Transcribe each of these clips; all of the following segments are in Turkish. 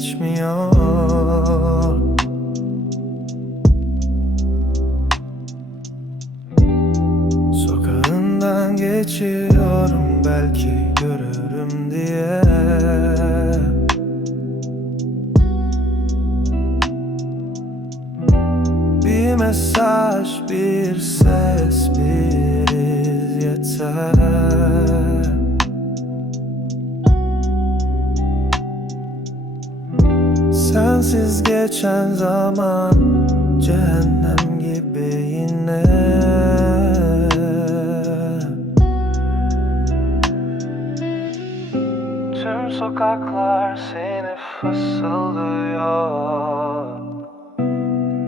geçmiyor. Sokağından geçiyorum belki görürüm diye. Bir mesaj, bir ses, bir iz yeter Sensiz geçen zaman cehennem gibi yine. Tüm sokaklar seni fısıldıyor.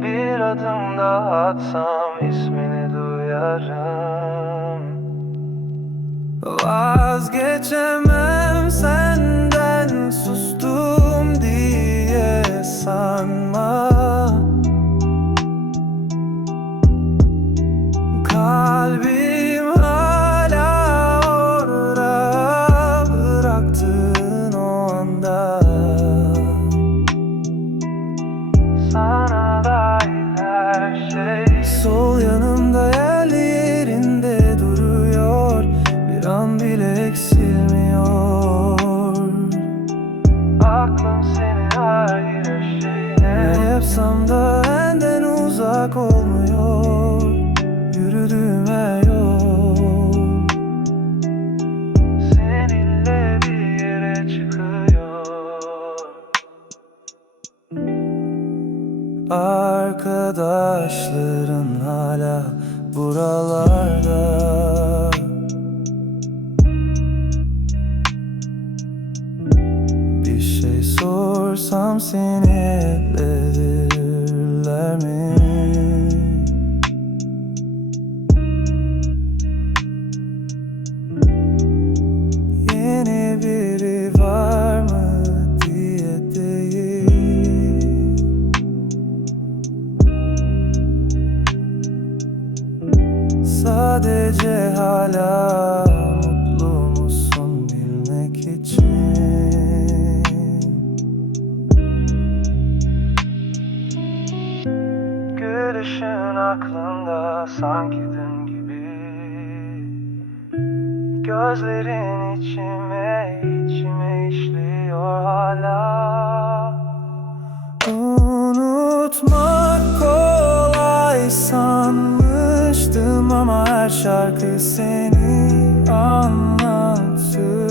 Bir adım daha atsam ismini duyarım. Vazgeçemem Kalbim hala orada bıraktığın o anda. Sana dair her şey. Sol yanımda yerli yerinde duruyor Bir an bile eksilmiyor. Aklım seni her şeyine. Ne yapsam da benden uzak olmuyor Arkadaşların hala buralarda Bir şey sorsam seni ele verirler mi? Hala mutlu musun bilmek için? Gülüşün aklımda sanki dün gibi. Gözlerin içime içime işliyor hala. Unutmak kolay sanmıştım ama her şarkı seni anlatıyor.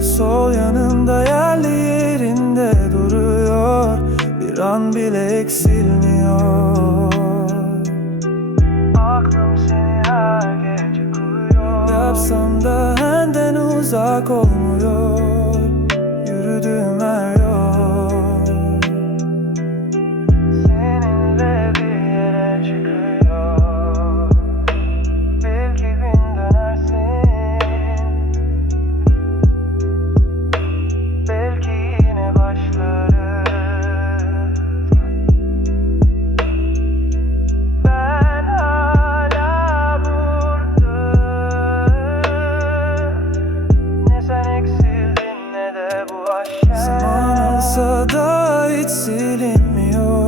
Sol yanımda yerli yerinde duruyor. Bir an bile eksilmiyor. Aklım seni her gece kuruyor Yapsam da benden uzak olmuyor. Yürüdüğüm It's it in me, oh.